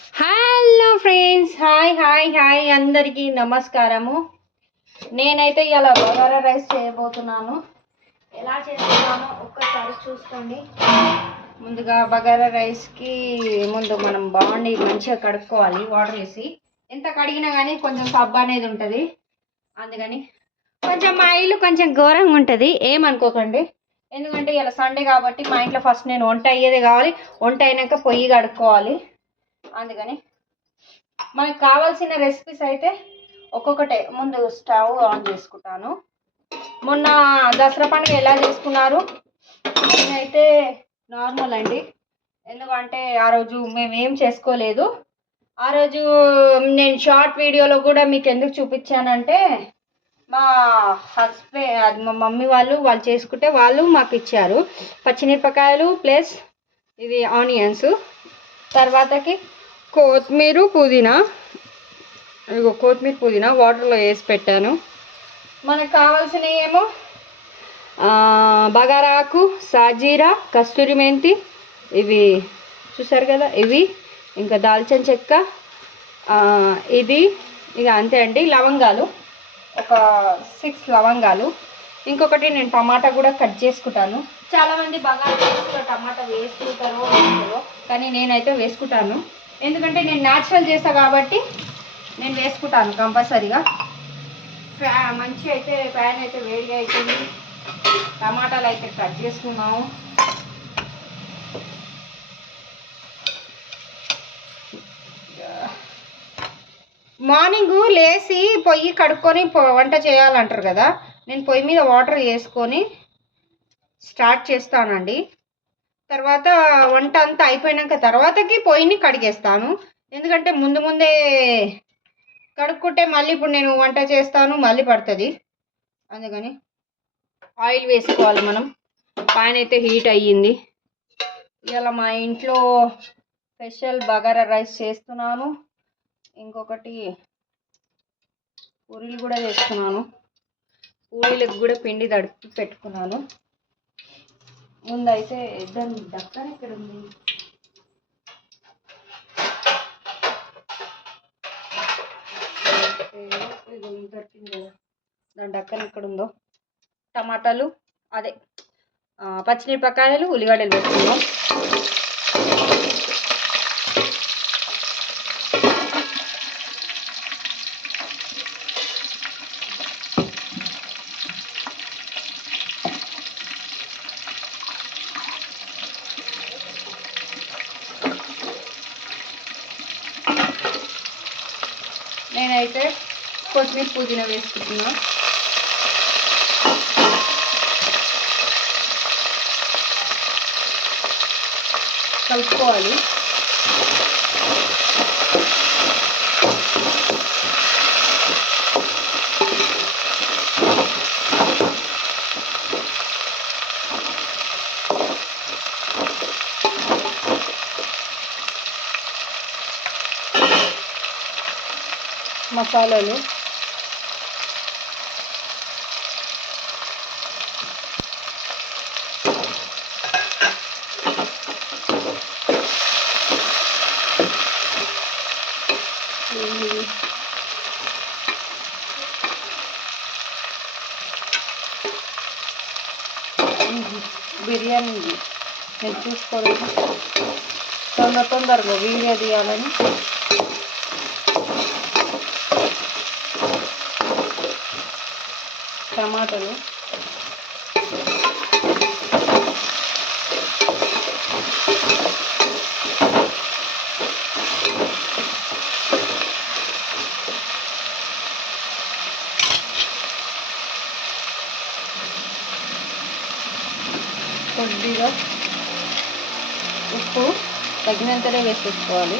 Hello friends hi hi hi అందరికీ నమస్కారము. నేనైతే ఇలా బగారా రైస్ చేయబోతున్నాను. ఎలా చేస్తున్నానో ఒక్కసారి చూసుకోండి. ముందుగా బగారా రైస్కి ముందు మనం బాగుండి మంచిగా కడుక్కోవాలి వాటర్ వేసి. ఎంత కడిగినా కానీ కొంచెం సబ్బు అనేది ఉంటుంది. అందుకని కొంచెం మా ఇల్లు కొంచెం ఘోరంగా ఉంటుంది. ఏమనుకోకండి. ఎందుకంటే ఇలా సండే కాబట్టి మా ఇంట్లో ఫస్ట్ నేను వంట అయ్యేది కావాలి. వంట అయినాక పొయ్యి కడుక్కోవాలి. అందుకని మనకు కావాల్సిన రెసిపీస్ అయితే ఒక్కొక్కటే. ముందు స్టవ్ ఆన్ చేసుకుంటాను. మొన్న దసరా పండుగ ఎలా చేసుకున్నారు? నేనైతే నార్మల్ అండి. ఎందుకంటే ఆ రోజు మేము ఏం చేసుకోలేదు. ఆ రోజు నేను షార్ట్ వీడియోలో కూడా మీకు ఎందుకు చూపించానంటే మా హస్బెండ్ అది మా మమ్మీ వాళ్ళు వాళ్ళు చేసుకుంటే వాళ్ళు మాకు ఇచ్చారు. పచ్చిమిరపకాయలు ప్లస్ ఇవి ఆనియన్స్. తర్వాతకి కొత్తిమీర పుదీనా. ఇగో కొత్తిమీర పుదీనా వాటర్లో వేసి పెట్టాను. మనకు కావాల్సినవి ఏమో బగారాకు సాజీరా కస్తూరి మెంతి ఇవి చూసారు కదా ఇవి ఇంకా దాల్చిన చెక్క ఇది ఇక అంతే అండి లవంగాలు ఒక సిక్స్ లవంగాలు. ఇంకొకటి నేను టమాటా కూడా కట్ చేసుకుంటాను. చాలామంది బగారా వేసుకుంటారు టమాటా వేసుకుంటారో కానీ నేనైతే వేసుకుంటాను. ఎందుకంటే నేను న్యాచురల్ చేస్తా కాబట్టి నేను వేసుకుంటాను కంపల్సరీగా. ఫ్యా మంచి అయితే ప్యాన్ అయితే వేడిగా అవుతుంది టమాటాలు అయితే కట్ చేసుకున్నాము. మార్నింగ్ లేచి పొయ్యి కడుక్కొని వంట చేయాలంటారు కదా. నేను పొయ్యి మీద వాటర్ వేసుకొని స్టార్ట్ చేస్తానండి. తర్వాత వంట అంతా అయిపోయినాక తర్వాతకి పొయ్యిని కడిగేస్తాను. ఎందుకంటే ముందు ముందే కడుక్కుంటే మళ్ళీ ఇప్పుడు నేను వంట చేస్తాను మళ్ళీ పడుతుంది. అందుకని ఆయిల్ వేసుకోవాలి మనం. పైన అయితే హీట్ అయ్యింది. ఇలా మా ఇంట్లో స్పెషల్ బగారా రైస్ చేస్తున్నాను. ఇంకొకటి పూరీలు కూడా చేస్తున్నాను. పూరీలకు కూడా పిండి తడిపి పెట్టుకున్నాను. ముందైతే దాని దక్కన ఇక్కడ ఉంది దొరికింది. కదా దాని డక్కన ఇక్కడ ఉందో టమాటాలు అదే పచ్చిమిరపకాయలు ఉల్లిగడ్డలు వేసుకుందాం నేనైతే కొత్తిమీర పుదీనా వేసుకుంటున్నా. కలుపుకోవాలి. మసాలాలు. బిర్యానీ నేను చూసుకోవడానికి తొందర తొందరగా వీడియో తీయాలని టమాటాలు. కొద్దిగా ఉప్పు తగినంతనే వేసేసుకోవాలి.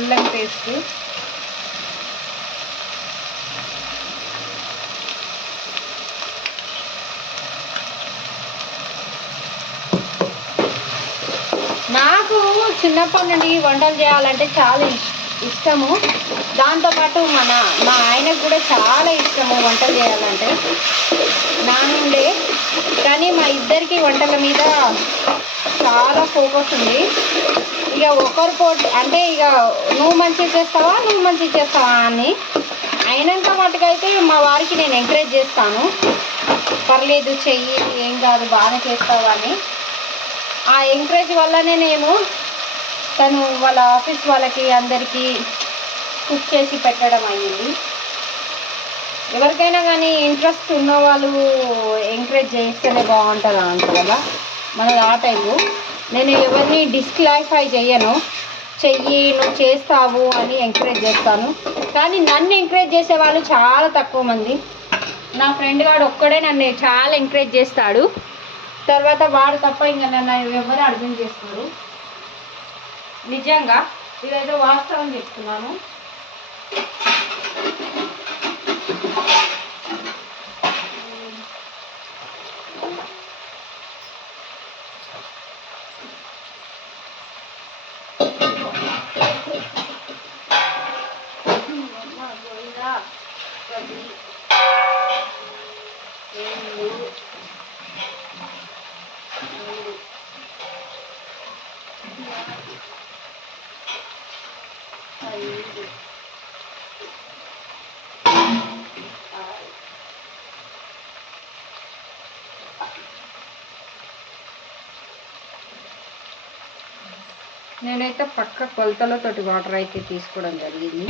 అల్లం పేస్ట్ నాకు చిన్నప్పటి నుండి వంటలు చేయాలంటే చాలా ఇష్టము. దాంతోపాటు మన మా ఆయనకు కూడా చాలా ఇష్టము వంట చేయాలంటే. నా నుండే. కానీ మా ఇద్దరికి వంటల మీద చాలా ఫోకస్ ఉంది. ఇక ఒకరు పోటీ అంటే ఇక నువ్వు మంచిగా చేస్తావా నువ్వు మంచిగా చేస్తావా అని. అయినంత మటుకైతే మా వారికి నేను ఎంకరేజ్ చేస్తాను. పర్లేదు చెయ్యి ఏం కాదు బాగా చేస్తావు అని. ఆ ఎంకరేజ్ వల్లనే నేను తను వాళ్ళ ఆఫీస్ వాళ్ళకి అందరికీ కుక్ చేసి పెట్టడం అయ్యింది ఎవరికైనా కానీ ఇంట్రెస్ట్ ఉన్న వాళ్ళు ఎంకరేజ్ చేస్తేనే బాగుంటుంది అంటారు కదా. మనది ఆ టైము నేను ఎవరిని డిస్క్లారిఫై చేయను. చెయ్యి నువ్వు చేస్తావు అని ఎంకరేజ్ చేస్తాను. కానీ నన్ను ఎంకరేజ్ చేసే వాళ్ళు చాలా తక్కువ మంది. నా ఫ్రెండ్ గాడు ఒక్కడే నన్ను చాలా ఎంకరేజ్ చేస్తాడు. తర్వాత వాడు తప్ప ఇంకా నన్ను ఎవరు అర్థం చేసుకోరు. నిజంగా ఇదైతే వాస్తవం చెప్తున్నాను గోవిందా పది రెండు మూడు ఐదు ఆరు నేనైతే పక్క కొలతలతోటి వాటర్ అయితే తీసుకోవడం జరిగింది.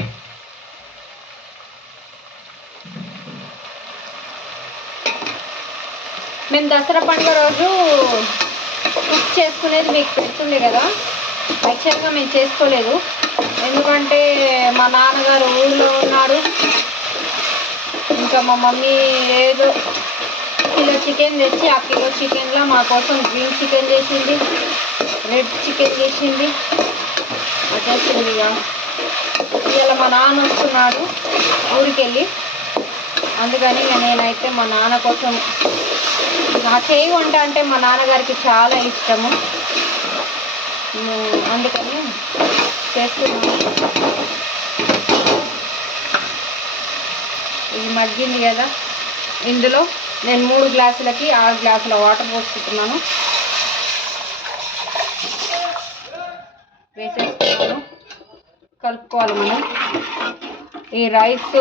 మేము దసరా పండుగ రోజు కుక్ చేసుకునేది మీకు పెడుతుండే కదా? యాక్చువల్గా మేము చేసుకోలేదు. ఎందుకంటే మా నాన్నగారు ఊళ్ళో ఉన్నారు. ఇంకా మా మమ్మీ ఏదో కిలో చికెన్ తెచ్చి ఆ కిలో చికెన్లో మా కోసం గ్రీన్ చికెన్ చేసింది. రెడ్ చికెన్ చేసింది. వచ్చేసింది ఇక ఇవాళ మా నాన్న వస్తున్నాడు ఊరికెళ్ళి. అందుకని ఇక నేనైతే మా నాన్న కోసం నా చేయి వంట అంటే మా నాన్నగారికి చాలా ఇష్టము. అందుకని చేస్తున్నాను. ఇది మగ్గింది కదా. ఇందులో నేను మూడు గ్లాసులకి ఆరు గ్లాసుల వాటర్ పోసుకుంటున్నాను. వేసేస్తున్నాను కలుపుకోవాలి మనం. ఈ రైస్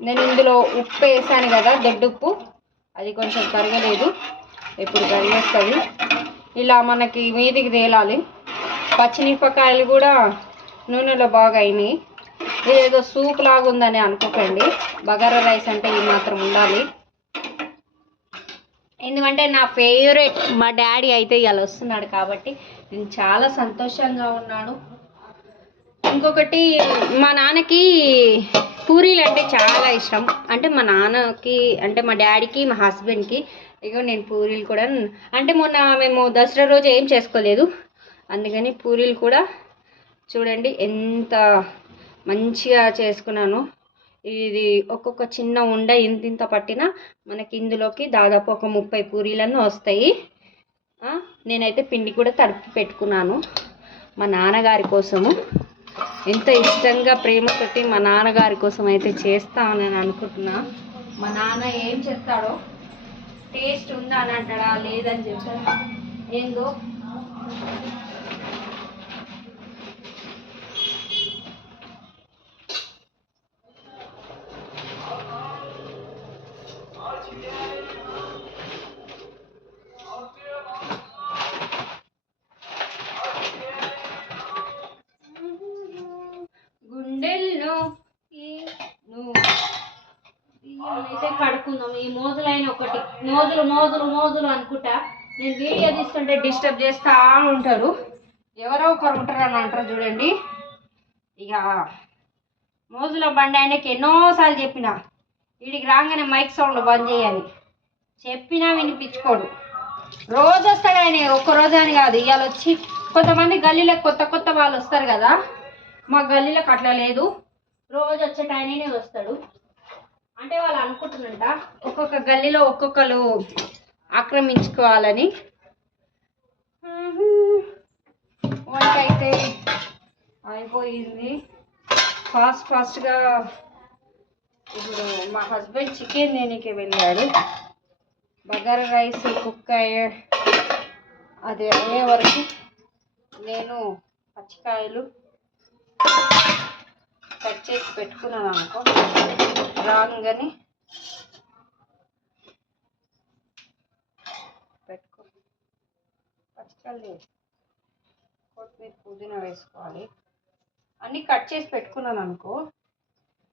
నేను ఇందులో ఉప్పు వేసాను కదా దొడ్డుప్పు అది కొంచెం కరగలేదు. ఇప్పుడు కరిగేస్తుంది. ఇలా మనకి మీదికి తేలాలి. పచ్చిమిరపకాయలు కూడా నూనెలో బాగా అయినాయి. ఇదేదో సూప్ లాగా ఉందని అనుకోకండి. బగారా రైస్ అంటే ఇది మాత్రం ఉండాలి. ఎందుకంటే నా ఫేవరెట్ మా డాడీ అయితే ఇవాళ వస్తున్నాడు కాబట్టి నేను చాలా సంతోషంగా ఉన్నాను. ఇంకొకటి మా నాన్నకి పూరీలు అంటే చాలా ఇష్టం. అంటే మా నాన్నకి అంటే మా డాడీకి మా హస్బెండ్కి ఇగో నేను పూరీలు కూడా అంటే మొన్న మేము దసరా రోజు ఏం చేసుకోలేదు. అందుకని పూరీలు కూడా చూడండి ఎంత మంచిగా చేసుకున్నాను. ఇది ఒక్కొక్క చిన్న ఉండ ఇంత ఇంత పట్టిన మనకి ఇందులోకి దాదాపు ఒక ముప్పై పూరీలన్నీ వస్తాయి. నేనైతే పిండి కూడా తడిపి పెట్టుకున్నాను మా నాన్నగారి కోసము. ఎంత ఇష్టంగా ప్రేమతోటి మా నాన్నగారి కోసం అయితే చేస్తామని నేను అనుకుంటున్నా. మా నాన్న ఏం చెప్తాడో టేస్ట్ ఉందా అని అంటాడా లేదని చెప్తాడా? ఏందో? మోజులు మోజులు మోజులు అనుకుంటా. నేను వీడియో తీసుకుంటే డిస్టర్బ్ చేస్తా ఉంటారు. ఎవరో ఒకరు ఉంటారు అని అంటారు చూడండి. ఇక మోజుల బండి ఆయనకి ఎన్నోసార్లు చెప్పిన వీడికి రాగానే మైక్ సౌండ్ బంద్ చేయని చెప్పినా వినిపించుకోడు. రోజు వస్తాడు ఆయన ఒక్క రోజు అని కాదు ఇవాళ వచ్చి కొంతమంది గల్లీలో కొత్త కొత్త వాళ్ళు వస్తారు కదా. మా గల్లీలోకి అట్లా లేదు. రోజు వచ్చే ఆయననే వస్తాడు. అంటే వాళ్ళు అనుకుంటున్నంట ఒక్కొక్క గల్లీలో ఒక్కొక్కరు ఆక్రమించుకోవాలని. వంట అయితే అయిపోయింది. ఫాస్ట్ ఫాస్ట్గా ఇప్పుడు మా హస్బెండ్ చికెన్ దేనికి వెళ్ళాడు. బగారా రైస్ కుక్ అయ్యే అది అయ్యే వరకు నేను పచ్చికాయలు కట్ చేసి పెట్టుకున్నాను అనుకో రాగానే పెట్టుకో. పచ్చికాయలు కొత్తిమీర పుదీనా వేసుకోవాలి. అన్నీ కట్ చేసి పెట్టుకున్నాను అనుకో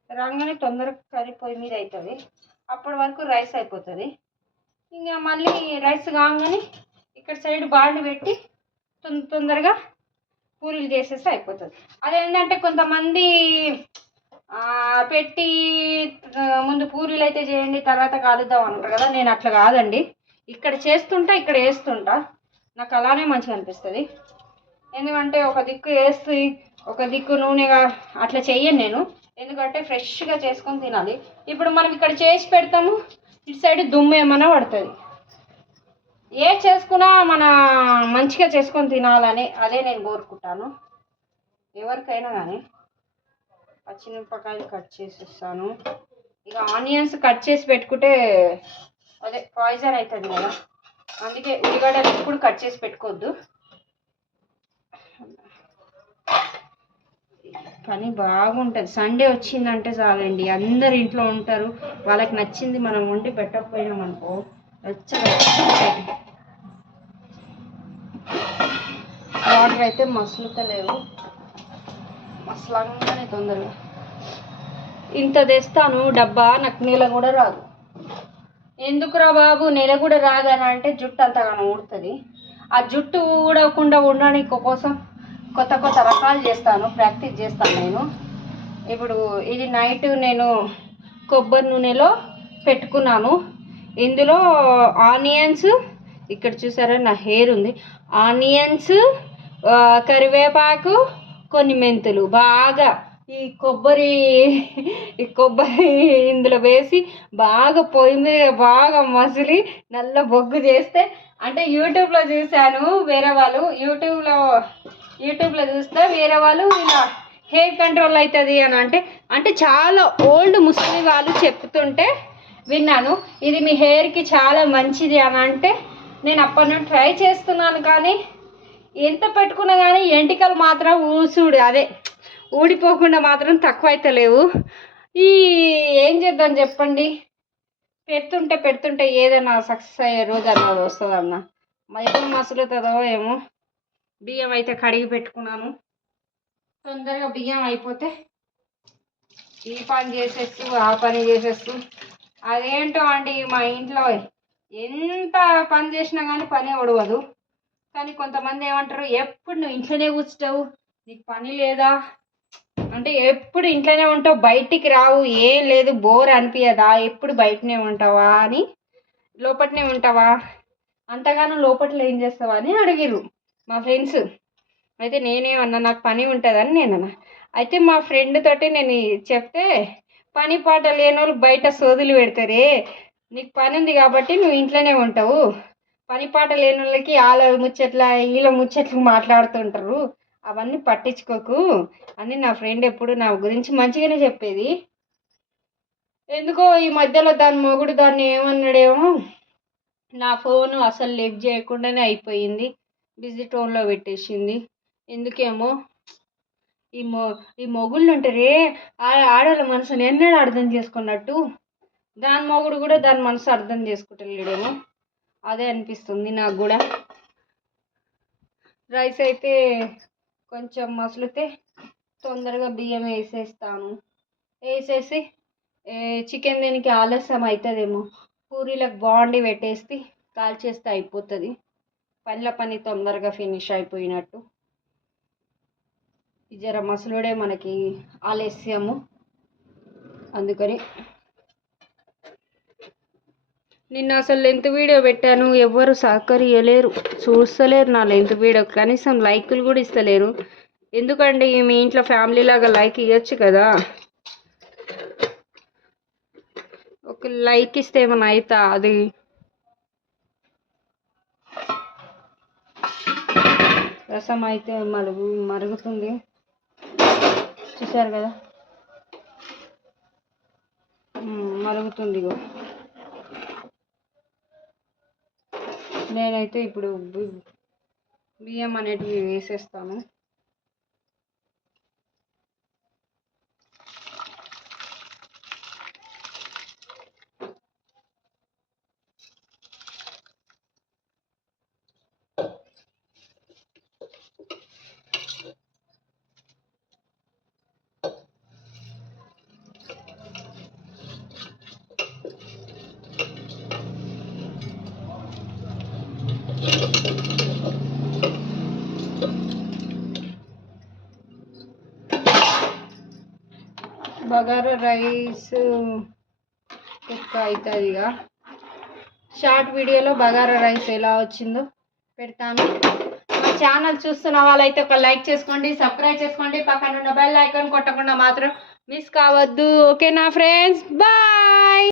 రాగానే తొందరగా కర్రీ పొయ్యి మీద అవుతుంది అప్పటి వరకు రైస్ అయిపోతుంది. ఇంకా మళ్ళీ రైస్ కాగానే ఇక్కడ సైడ్ బాండ్ పెట్టి తొందర తొందరగా పూరీలు చేసేస్తే అయిపోతుంది. అదేంటంటే కొంతమంది పెట్టి ముందు పూరీలు అయితే చేయండి తర్వాత కాదుద్దాం అంటారు కదా నేను అట్లా కాదండి. ఇక్కడ చేస్తుంటా ఇక్కడ వేస్తుంటా. నాకు అలానే మంచిగా అనిపిస్తుంది. ఎందుకంటే ఒక దిక్కు వేసి ఒక దిక్కు నూనెగా అట్లా చెయ్యను నేను. ఎందుకంటే ఫ్రెష్గా చేసుకొని తినాలి. ఇప్పుడు మనం ఇక్కడ చేసి పెడతాము ఇటు సైడ్ దుమ్ము ఏమైనా పడుతుంది. ఏ చేసుకున్నా మన మంచిగా చేసుకొని తినాలని అదే నేను కోరుకుంటాను. ఎవరికైనా కానీ పచ్చిమిరపకాయలు కట్ చేసేస్తాను. ఇక ఆనియన్స్ కట్ చేసి పెట్టుకుంటే అదే పాయిజన్ అవుతుంది కదా. అందుకే ఉల్లిగడ్డలు కూడా కట్ చేసి పెట్టుకోవద్దు. పని బాగుంటుంది. సండే వచ్చిందంటే చాలండి. అందరు ఇంట్లో ఉంటారు. వాళ్ళకి నచ్చింది మనం వండి పెట్టకపోయినాం అనుకో వాటర్ అయితే మసులుతలేవు. మసలంగానే తొందరగా. ఇంత తెస్తాను డబ్బా నాకు నీళ్ళ కూడా రాదు. ఎందుకురా బాబు నెల కూడా రాదని అంటే జుట్టు అంతగానో ఊడుతుంది. ఆ జుట్టు ఊడకుండా ఉండడానికి కోసం కొత్త కొత్త రకాలు చేస్తాను ప్రాక్టీస్ చేస్తాను నేను. ఇప్పుడు ఇది నైట్ నేను కొబ్బరి నూనెలో పెట్టుకున్నాను. ఇందులో ఆనియన్స్ ఇక్కడ చూసారా నా హెయిర్ ఉంది. ఆనియన్స్ కరివేపాకు కొన్ని మెంతులు. బాగా ఈ కొబ్బరి ఈ కొబ్బరి ఇందులో వేసి బాగా పొయ్యి మీద బాగా మసిలి నల్ల బొగ్గు చేస్తే అంటే యూట్యూబ్లో చూశాను వేరే వాళ్ళు. యూట్యూబ్లో యూట్యూబ్లో చూస్తే వేరే వాళ్ళు ఇలా హెయిర్ కంట్రోల్ అవుతుంది అని అంటే అంటే చాలా ఓల్డ్ ముసలి వాళ్ళు చెప్తుంటే విన్నాను. ఇది మీ హెయిర్కి చాలా మంచిది అని అంటే నేను అప్పటి నుండి ట్రై చేస్తున్నాను కానీ ఎంత పెట్టుకున్నా కానీ ఎంటికలు మాత్రం ఊసుడు. అదే ఊడిపోకుండా మాత్రం తక్కువ అయితే లేవు. ఈ ఏం చేద్దాం చెప్పండి? పెడుతుంటే పెడుతుంటే ఏదైనా సక్సెస్ అయ్యే రోజు అన్నది వస్తుందన్న. మరి ఎప్పుడు మసులుతుందో ఏమో. బియ్యం అయితే కడిగి పెట్టుకున్నాను. తొందరగా బియ్యం అయిపోతే ఈ పని చేసేస్తూ ఆ పని చేసేస్తూ అదేంటో అండి మా ఇంట్లో ఎంత పని చేసినా కానీ పని ఒడవదు కానీ కొంతమంది ఏమంటారు ఎప్పుడు నువ్వు ఇంట్లోనే కూర్చుంటావు? నీకు పని లేదా? అంటే ఎప్పుడు ఇంట్లోనే ఉంటావు బయటికి రావు ఏం లేదు బోర్ అనిపించదా ఎప్పుడు బయటనే ఉంటావా అని లోపటనే ఉంటావా? అంతగానో లోపట్లో ఏం చేస్తావా అని అడిగిర్రు మా ఫ్రెండ్స్. అయితే నేనేమన్నా నాకు పని ఉంటుందని నేను అయితే మా ఫ్రెండ్ తోటి నేను చెప్తే పని పాట లేని వాళ్ళు బయట సోదులు పెడతారే. నీకు పని ఉంది కాబట్టి నువ్వు ఇంట్లోనే ఉంటావు. పని పాట లేని వాళ్ళకి వాళ్ళ ముచ్చట్ల వీళ్ళ ముచ్చట్లు మాట్లాడుతుంటారు. అవన్నీ పట్టించుకోకు. అని నా ఫ్రెండ్ ఎప్పుడు నా గురించి మంచిగానే చెప్పేది. ఎందుకో ఈ మధ్యలో దాని మొగుడు దాన్ని ఏమన్నాడేమో నా ఫోను అసలు లిఫ్ట్ చేయకుండానే అయిపోయింది. బిజీ టోన్లో పెట్టేసింది. ఎందుకేమో ఈ మొ ఈ మొగుళ్ళు ఉంటారే ఆడవాళ్ళ మనసుని ఎన్నడూ అర్థం చేసుకున్నట్టు. దాని మొగుడు కూడా దాని మనసు అర్థం చేసుకుంటలేడేమో. అదే అనిపిస్తుంది నాకు కూడా. రైస్ అయితే కొంచెం మసులితే తొందరగా బియ్యం వేసేస్తాను. వేసేసి చికెన్ దీనికి ఆలస్యం అవుతుందేమో పూరీలకు బాండి పెట్టేసి కాల్చేస్తే అయిపోతుంది. పనిల పని తొందరగా ఫినిష్ అయిపోయినట్టు. జర మసలుడే మనకి ఆలస్యము. అందుకని నిన్న అసలు లెంత్ వీడియో పెట్టాను ఎవ్వరు సహకరియలేరు చూస్తలేరు నా లెంత్ వీడియో కనీసం లైకులు కూడా ఇస్తలేరు. ఎందుకండి మీ ఇంట్లో ఫ్యామిలీ లాగా లైక్ ఇవ్వచ్చు కదా? ఒక లైక్ ఇస్తే ఏమైనా అవుతా అది? రసం అయితే మరుగు మరుగుతుంది. చూసారు కదా? మరుగుతుంది ఇగో. నేనైతే ఇప్పుడు బియ్యం అనేటివి వేసేస్తాను. బగారా రైస్ కుక్ అవుతుంది ఇక. షార్ట్ వీడియోలో బగారా రైస్ ఎలా వచ్చిందో పెడతాను. మా ఛానల్ చూస్తున్న వాళ్ళైతే ఒక లైక్ చేసుకోండి సబ్స్క్రైబ్ చేసుకోండి. పక్కన ఉన్న బెల్ ఐకాన్ కొట్టకుండా మాత్రం మిస్ కావద్దు. ఓకేనా ఫ్రెండ్స్? బాయ్!